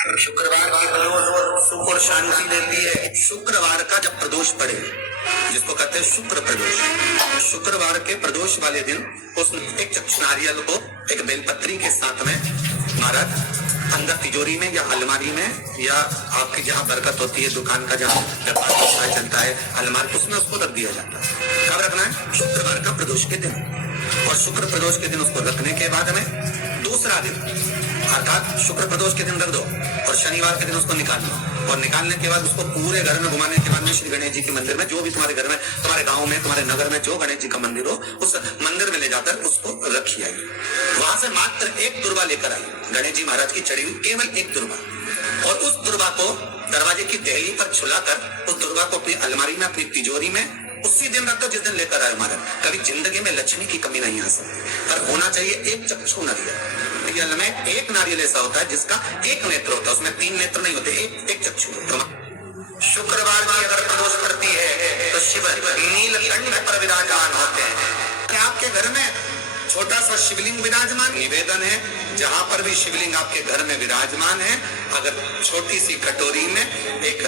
शुक्रवार की प्रदोष सुख और शांति देती है। शुक्रवार का जब प्रदोष पड़े, जिसको कहते हैं शुक्र प्रदोष, शुक्रवार के प्रदोष वाले दिन उस एक चक्षु नारियल को एक बेलपत्री के साथ में महाराज अंदर तिजोरी में या अलमारी में या आपके जहाँ बरकत होती है, दुकान का जहाँ व्यापार व्यवसाय चलता है, अलमारी, उसमें उसको रख दिया जाता है। कब रखना है? शुक्रवार का प्रदोष के दिन। और शुक्र प्रदोष के दिन उसको रखने के बाद में दूसरा दिन अर्थात शुक्र प्रदोष के दिन रख दो और शनिवार के दिन उसको निकाल लो। और निकालने के बाद उसको पूरे घर में घुमाने के बाद में श्री गणेश जी के मंदिर में, जो भी तुम्हारे घर में, तुम्हारे गांव में, तुम्हारे नगर में जो गणेश जी का मंदिर हो, उस मंदिर में ले जाकर उसको रखी आई। वहां से मात्र एक दुर्वा लेकर आई, गणेश जी महाराज की चढ़ी हुई केवल एक दुर्वा। और उस दुर्वा को दरवाजे की देहली पर छुलाकर उस दुर्वा को अपनी अलमारी में, अपनी तिजोरी में उसी दिन रख दो जिस दिन लेकर आए महाराज। कभी जिंदगी में लक्ष्मी की कमी नहीं आ सकती, पर होना चाहिए एक चक्षु नारियल में। एक नारियल ऐसा होता है जिसका एक नेत्र होता है, उसमें तीन नेत्र नहीं होते, एक चक्षु होता है। शुक्रवार की अगर प्रदोष पड़ती है तो शिव नीलकंठ पर विराजमान होते हैं। क्या आपके घर में छोटा सा शिवलिंग विराजमान? निवेदन है, जहां पर भी शिवलिंग आपके घर में विराजमान है, अगर छोटी सी कटोरी में एक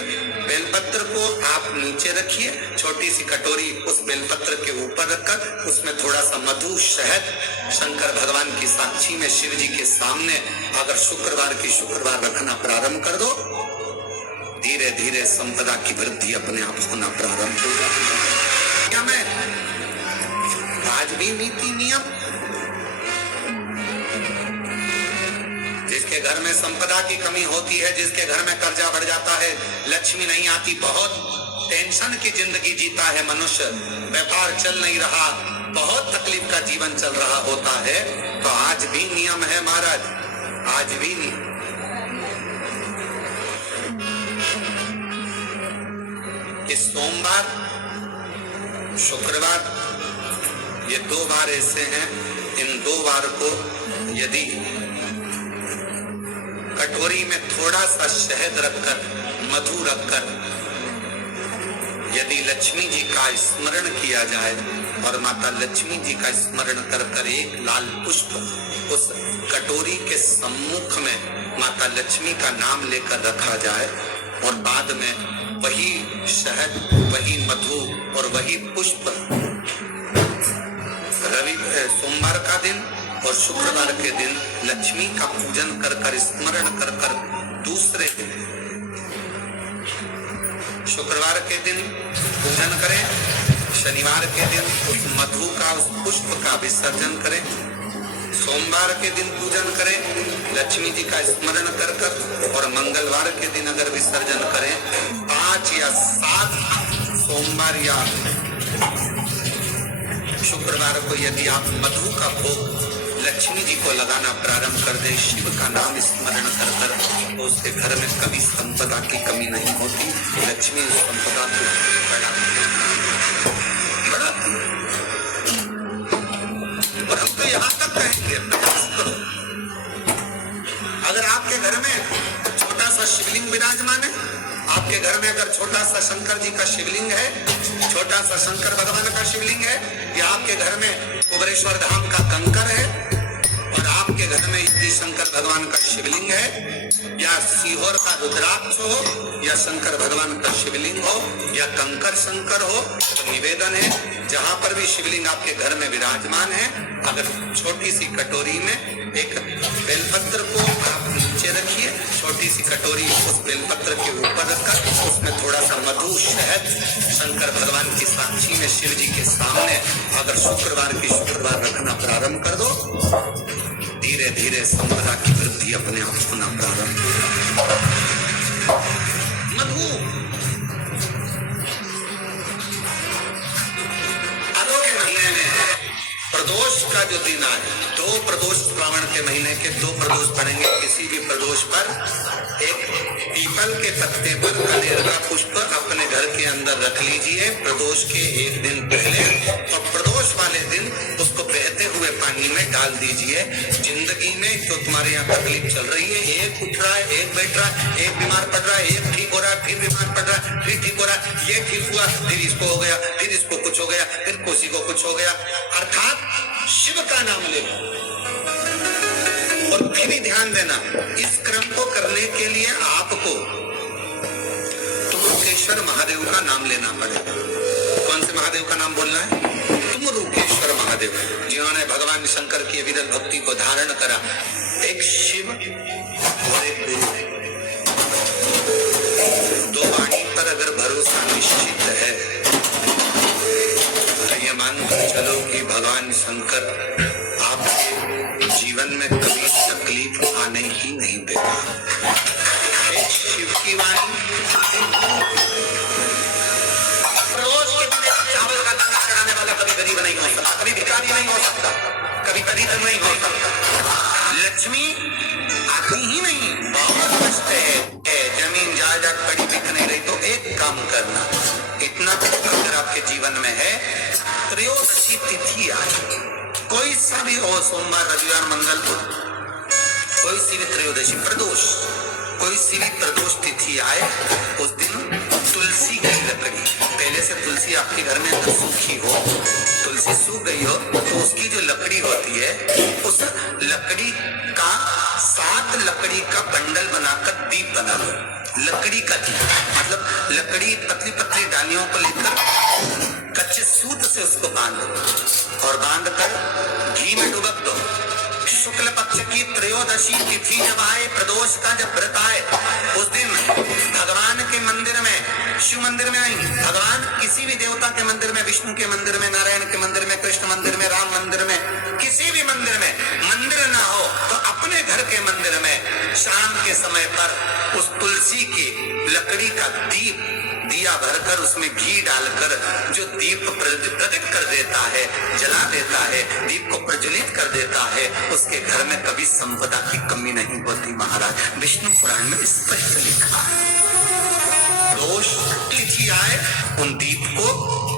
बेलपत्र को आप नीचे रखिए, छोटी सी कटोरी उस बेलपत्र के ऊपर रखकर उसमें थोड़ा सा मधु, शहद, शंकर भगवान की साक्षी में शिव जी के सामने अगर शुक्रवार की शुक्रवार रखना प्रारंभ कर दो, धीरे धीरे संपदा की वृद्धि अपने आप होना प्रारंभ होगा। क्या मैं आज भी नीति नियम, जिसके घर में संपदा की कमी होती है, जिसके घर में कर्जा बढ़ जाता है, लक्ष्मी नहीं आती, बहुत टेंशन की जिंदगी जीता है मनुष्य, व्यापार चल नहीं रहा, बहुत तकलीफ का जीवन चल रहा होता है, तो आज भी नियम है महाराज, आज भी नियम। कि सोमवार, शुक्रवार, ये दो बार ऐसे हैं, इन दो बार को यदि कटोरी में थोड़ा सा शहद रखकर, मधु रखकर यदि लक्ष्मी जी का स्मरण किया जाए और माता लक्ष्मी जी का स्मरण कर कर एक लाल पुष्प उस कटोरी के सम्मुख में माता लक्ष्मी का नाम लेकर रखा जाए और बाद में वही शहद, वही मधु और वही पुष्प सोमवार का दिन और शुक्रवार के दिन लक्ष्मी का पूजन कर कर, स्मरण कर कर, दूसरे दिन शुक्रवार के दिन पूजन करें, शनिवार के दिन उस मधु का, उस पुष्प का विसर्जन करें, सोमवार के दिन पूजन करें लक्ष्मी जी का स्मरण कर कर, और मंगलवार के दिन अगर विसर्जन करें, 5 या 7 सोमवार या शुक्रवार को यदि आप मधु का भोग लक्ष्मी जी को लगाना प्रारंभ कर दे, शिव का नाम स्मरण कर कर, तो उसके घर में कभी संपदा की कमी नहीं होती, लक्ष्मी उस संपदा को बढ़ाती है। और हम तो यहाँ तक कहेंगे, अगर आपके घर में छोटा सा शिवलिंग विराजमान है, आपके घर में अगर छोटा सा शंकर जी का शिवलिंग है, छोटा सा शंकर भगवान का शिवलिंग है, या आपके घर में कुबेरेश्वर धाम का कंकर है, और आपके घर में यदि शंकर भगवान का शिवलिंग है, या सीहोर का रुद्राक्ष हो, या शंकर भगवान का शिवलिंग हो, या कंकर शंकर हो, तो निवेदन है, जहां पर भी शिवलिंग आपके घर में विराजमान है, अगर छोटी सी कटोरी में एक बेलपत्र को आप नीचे रखिए, छोटी सी कटोरी उस बेलपत्र के ऊपर रखकर उसमें थोड़ा सा मधु, शहद, शंकर भगवान की साक्षी में शिव जी के सामने अगर शुक्रवार की शुक्रवार रखना प्रारंभ कर दो, धीरे धीरे संपदा की वृद्धि अपने आप होना प्रारंभ होगा। मधु आदो के महीने में प्रदोष का जो दिन आए, 2 प्रदोष श्रावण के महीने के 2 प्रदोष पड़ेंगे, किसी भी प्रदोष पर एक पीपल के पत्ते पर कनेर का पुष्प अपने घर के अंदर रख लीजिए प्रदोष के एक दिन पहले, और प्रदोष वाले दिन उसको बहते हुए पानी में डाल दीजिए। जिंदगी में जो तुम्हारे यहाँ तकलीफ चल रही है, एक उठ रहा है, एक बैठ रहा है, एक बीमार पड़ रहा है, एक ठीक हो रहा है, फिर बीमार पड़ रहा है, फिर ठीक हो रहा है, ये ठीक हुआ, फिर इसको हो गया, फिर इसको कुछ हो गया, फिर किसी को कुछ हो गया, अर्थात शिव का नाम ले। और फिर भी ध्यान देना, इस क्रम को करने के लिए को तुमरूकेश्वर महादेव का नाम लेना पड़ेगा। कौन से महादेव का नाम बोलना है? तुमरूकेश्वर महादेव, जिन्होंने भगवान शंकर की अविरल भक्ति को धारण करा। एक शिव और एक गुरु, दो वाणी पर अगर भरोसा निश्चित है तो ये मानकर चलो कि भगवान शंकर आपके जीवन में कभी तकलीफ आने ही नहीं देगा। एक शिव की वाणी, रोज के बिना चावल का दाना चढ़ाने वाला कभी गरीब नहीं हो सकता, कभी भिखारी नहीं हो सकता, कभी दरिद्र नहीं हो सकता। लक्ष्मी आती ही नहीं, बहुत कष्ट है। जमीन जायदाद पड़ी बिक नहीं रही तो एक काम करना, इतना अगर आपके जीवन में है, त्रयोदशी तिथि आए, कोई सा भी हो, सोमवार, रविवार, मंगल को, कोई सी भी त्रयोदशी, प्रदोष, कोई सी भी प्रदोष तिथि आए, उस दिन तुलसी की लकड़ी, पहले से तुलसी आपके घर में अगर सूखी हो, तुलसी सूख गई हो तो उसकी जो लकड़ी होती है, उस लकड़ी का 7 लकड़ी का बंडल बनाकर दीप बना लो। लकड़ी का दीप मतलब लकड़ी पतली पतली डालियों को लेकर कच्चे सूत से उसको बांधो और बांधकर घी में डुबक दो। शुक्ल पक्ष की त्रयोदशी तिथि जब आए, प्रदोष का जब व्रत आए, उस दिन भगवान के मंदिर में, शिव मंदिर में नहीं, भगवान किसी भी देवता के मंदिर में, विष्णु के मंदिर में, नारायण के मंदिर में, कृष्ण मंदिर में, राम मंदिर में, किसी भी मंदिर में मंदिर ना हो तो अपने घर के मंदिर में शाम के समय पर उस तुलसी की लकड़ी का दीप, दिया भरकर उसमें घी डालकर जो दीप प्रज्वलित कर देता है, जला देता है, दीप को प्रज्वलित कर देता है, उसके घर में कभी संपदा की कमी नहीं होती। महाराज, विष्णु पुराण में स्पष्ट लिखा है। दोष तिथि आए, उन दीप को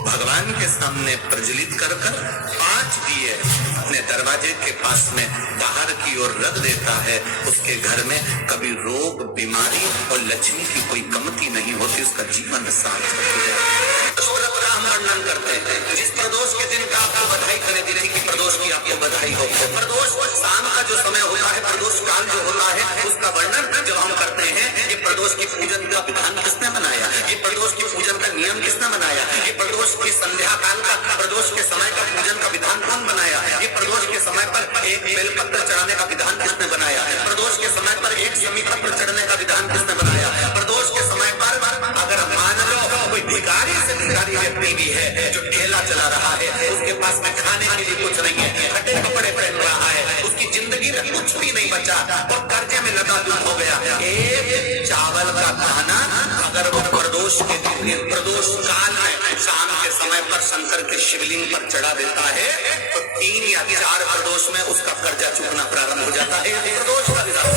भगवान के सामने प्रज्वलित कर 5 दिए अपने दरवाजे के पास में बाहर की ओर रख देता है। उसके घर में कभी रोग, बीमारी और लक्ष्मी की कोई कमती नहीं होती, उसका जीवन सार्थक हो जाता है। का हम वर्णन करते हैं, जिस प्रदोष के दिन का आपको बधाई करे दिले की प्रदोष की आपको बधाई हो। प्रदोष शाम का जो समय होता है, प्रदोष काल जो होता है, उसका वर्णन जब हम करते हैं, ये प्रदोष की पूजन का विधान किसने बनाया, ये प्रदोष की पूजन का नियम किसने बनाया, ये प्रदोष की संध्या काल का, प्रदोष के समय का पूजन का विधान कौन बनाया, ये प्रदोष के समय पर एक बेलपत्र चढ़ाने का विधान किसने बनाया, प्रदोष के समय पर एक समी पत्र चढ़ने का विधान किसने बनाया, प्रदोष के समय पर अगर मान लो कोई भिखारी से भिखारी व्यक्ति भी है जो ठेला चला रहा है, उसके पास में खाने के लिए कुछ नहीं है, फटे कपड़े पहन रहा है, उसकी जिंदगी में कुछ भी नहीं बचा और कर्जे में लगा दुख हो गया, एक चावल का दाना अगर वो प्रदोष के दिन, प्रदोष काल में शाम के समय पर शंकर के शिवलिंग पर चढ़ा देता है तो 3 या 4 प्रदोष में उसका कर्जा चुकना प्रारंभ हो जाता है। प्रदोष का विधान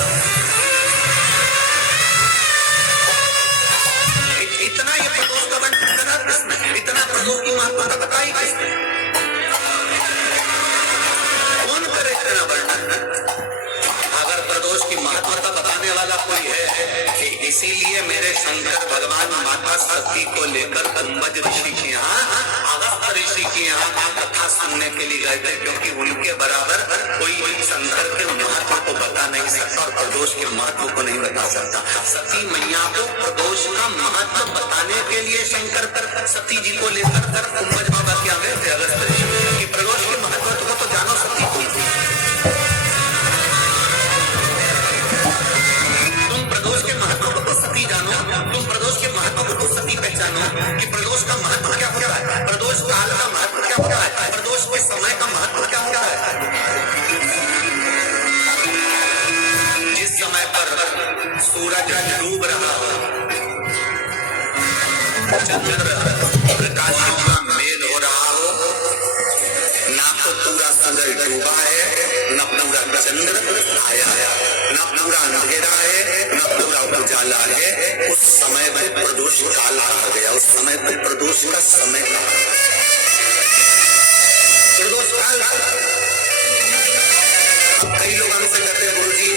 इतना, ये प्रदोष का वर्णन करा किसने, इतना प्रदोष की महत्वता बताई किसने, कौन करे इतना वर्णन? अगर प्रदोष की महत्वता बताने वाला कोई है, इसीलिए मेरे शंकर भगवान माता सती को लेकर कुंभज ऋषि के यहाँ, अगस्त्य ऋषि के यहाँ कथा सुनने के लिए गए थे, क्योंकि उनके बराबर कोई शंकर के महत्व को बता नहीं सकता और प्रदोष के महत्व को नहीं बता सकता। सती मैया को प्रदोष का महत्व बताने के लिए शंकर पर सती जी को लेकर कुंभज बाबा क्या गए थे, अगस्त्य ऋषि, कि प्रदोष के महत्व को तो जानो, सती को प्रदोष के महत्व को तो सती जानो, तुम प्रदोष के महत्व को तो सती पहचानो कि प्रदोष का महत्व क्या होता है, प्रदोष काल का महत्व क्या होता है, प्रदोष के समय का महत्व क्या होता है। जिस समय पर सूरज डूब रहा हो, चंद्र प्रकाशों का मेल हो रहा हो, ना तो पूरा सूरज डूबा है, न पूरा चंद्र आया है, न पूरा अंधेरा है, न पूरा उजाला है, उस समय में प्रदोष काल कहा गया, उस समय पर प्रदोष का समय कहा गया। प्रदोष काल, कई लोग हमसे कहते हैं गुरुजी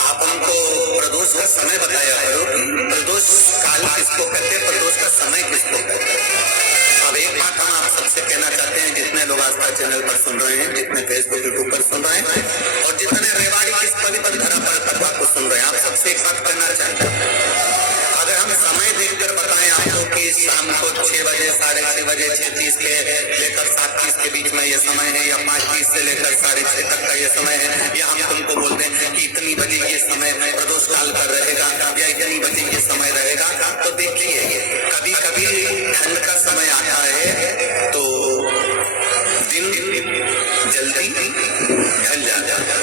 आप हमको प्रदोष का समय बताया करो, प्रदोष काल किसको कहते हैं, प्रदोष का समय किसको कहते हैं। अब एक बात हम आप सबसे कहना चाहते हैं, जितने लोग आस्था चैनल पर सुन रहे हैं, जितने फेसबुक यूट्यूब पर सुन रहे हैं और जितने रेवाड़ी की इस पवित्र धरा पर कथा को सुन रहे हैं, आप सबसे एक बात कहना चाहते हैं, अगर हम समय देखकर बताएं आपको कि शाम को 6 बजे 6:30 बजे 6:30 के लेकर 7:30 के बीच में ये समय है, या 5:30 से लेकर 6:30 तक का ये समय है, या हम तुमको बोल दें कि इतनी बजे ये समय प्रदोष काल पर रहेगा या इतनी बजे ये समय रहेगा, तो देखिए कभी कभी ठंड का समय आता है तो दिन जल्दी ढल जाता है,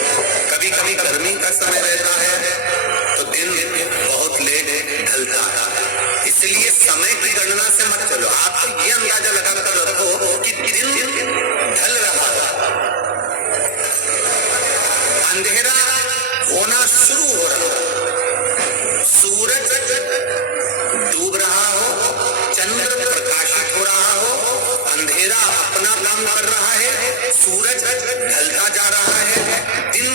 कभी कभी गर्मी का समय रहता है तो दिन बहुत लेट ढलता है। इसलिए समय की गणना से मत चलो, आप तो ये अंदाजा लगा कर रखो कि दिन ढल रहा है, अंधेरा होना शुरू हो रहा है, सूरज डूब रहा हो, चंद्र प्रकाशित हो रहा हो, अंधेरा अपना काम कर रहा है, सूरज ढलता जा रहा है, दिन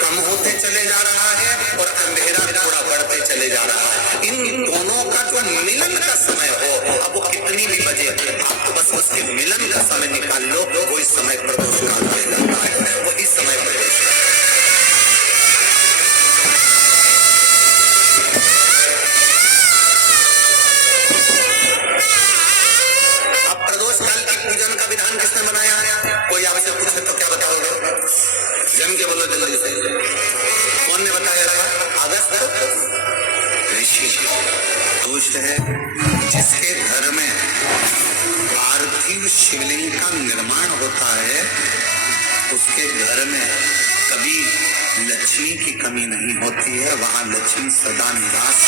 कम होते चले जा रहा है और अंधेरा थोड़ा बढ़ते चले जा रहा है। इन दोनों का जो मिलन का समय हो, अब वो कितनी भी बजे, आपको बस उसके मिलन का समय निकाल लो, वो इस समय प्रदोष काल कहलाता है, वही समय प्रदोष काल। अब प्रदोष काल की पूजन का विधान किसने बनाया? कोई आपसे पूछे तो क्या बताओगे? जम के बोलो जल्दी से, कौन ने बताया? अगस्त ऋषि। दोष है जिसके घर में पार्थिव शिवलिंग का निर्माण होता है, उसके घर में कभी लक्ष्मी की कमी नहीं होती है, वहां लक्ष्मी सदा निवास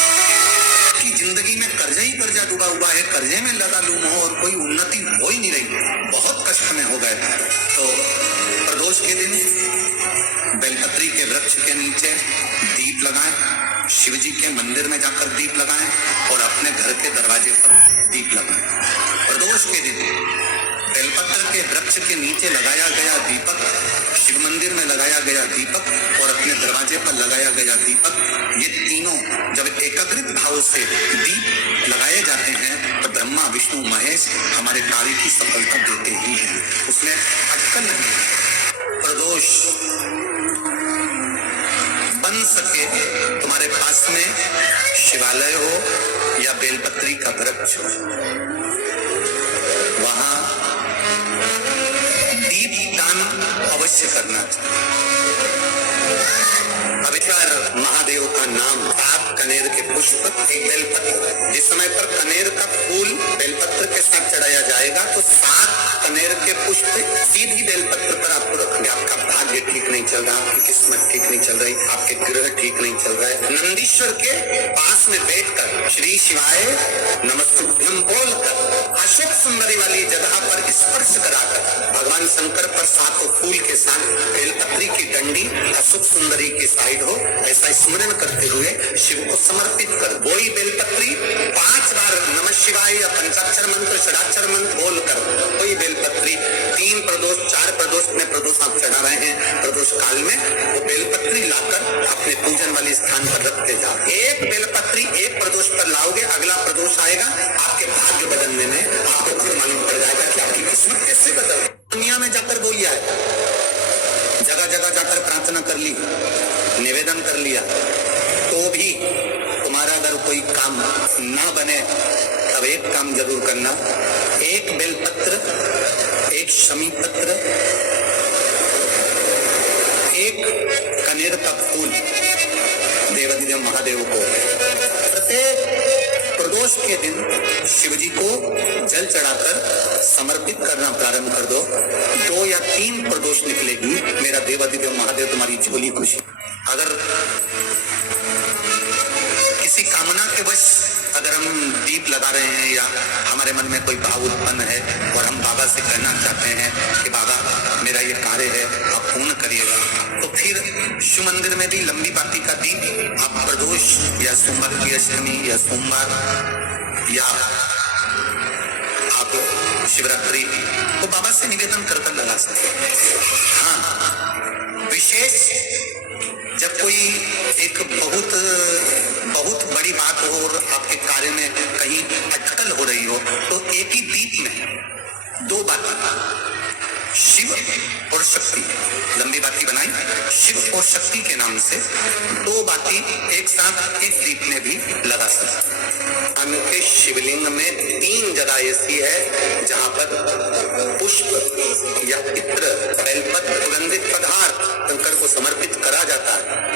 की। जिंदगी में कर्जा ही कर्जा डूबा हुआ है, कर्जे में लगा लूम हो और कोई उन्नति हो ही नहीं रही, बहुत कष्ट में हो गए। तो प्रदोष के दिन बेलपत्री के वृक्ष के नीचे दीप लगाएं, शिव जी के मंदिर में जाकर दीप लगाएं और अपने घर के दरवाजे पर दीप लगाएं। प्रदोष के दिन बेलपत्र के वृक्ष के नीचे लगाया गया दीपक, शिव मंदिर में लगाया गया दीपक और अपने दरवाजे पर लगाया गया दीपक, ये तीनों जब एकाग्रित भाव से दीप लगाए जाते हैं तो ब्रह्मा विष्णु महेश हमारे कार्य की सफलता देते ही हैं, उसमें अटकल नहीं। प्रदोष बन सके तुम्हारे पास में शिवालय हो या बेलपत्री का वृक्ष हो, वहां दीप दान अवश्य करना चाहिए। अविचार महादेव का नाम, 7 कनेर के पुष्प, एक बेलपत्र। जिस समय पर कनेर का फूल बेलपत्र के साथ चढ़ाया जाएगा तो 7 कनेर के पुष्प सीधी बेलपत्र पर आपको रखेंगे। आपका भाग्य ठीक नहीं चल रहा, आपकी किस्मत ठीक नहीं चल रही, आपके ग्रह ठीक नहीं चल रहा है, नंदीश्वर के पास में बैठकर श्री शिवाय नमस्तुभ्यम बोलकर अशोक सुंदरी वाली जगह पर स्पर्श कराकर भगवान शंकर पर 7 फूल के साथ बेलपत्री की डंडी अशोक सुंदरी के साइड हो, ऐसा स्मरण करते हुए शिव को समर्पित कर वही बेलपत्री 5 बार नमः शिवाय या पंचाक्षर मंत्र षडाक्षर मंत्र बोलकर वही बेलपत्री 3 प्रदोष 4 प्रदोष में प्रदोष आप चढ़ा रहे हैं, प्रदोष काल में वो बेलपत्री लाकर अपने पूजन वाले स्थान पर रखते जाओ। एक बेलपत्री एक प्रदोष पर लाओगे, अगला प्रदोष आएगा, आपके भाग्य बदलने में आपको खुद मालूम पड़ जाएगा कि आपकी किस्मत कैसे बदल। दुनिया में जाकर बोलिया है, जगह जगह जाकर प्रार्थना कर ली, निवेदन कर लिया, तो भी तुम्हारा अगर कोई काम ना बने तब एक काम जरूर करना, एक बेलपत्र, एक शमी पत्र, एक कनेर का फूल देवाधिदेव महादेव को प्रत्येक प्रदोष के दिन शिव जी को जल चढ़ाकर समर्पित करना प्रारंभ कर दो। 2 या 3 प्रदोष निकलेगी, मेरा देवाधिदेव महादेव तुम्हारी झोली खुशी। अगर किसी कामना के वश अगर हम दीप लगा रहे हैं या हमारे मन में कोई भाव उत्पन्न है और हम बाबा से कहना चाहते हैं कि बाबा मेरा ये कार्य है आप पूर्ण करिएगा, तो फिर शिव मंदिर में भी लंबी बाती का दीप आप प्रदोष या सोमवार की अष्टमी या सोमवार या आप शिवरात्रि तो बाबा से निवेदन कर लगा सकते हैं। हाँ, विशेष जब कोई एक बहुत बड़ी बात हो और आपके कार्य में कहीं अटकल हो रही हो तो एक ही दीप में दो बातें, शिव और शक्ति, लंबी बाती बनाई, शिव और शक्ति के नाम से दो बाती एक साथ एक दीप में भी लगा सकते। उनके शिवलिंग में 3 जगह ऐसी है जहां पर पुष्प या इत्र, बेलपत्र, सुगंधित पदार्थ शंकर को समर्पित करा जाता है।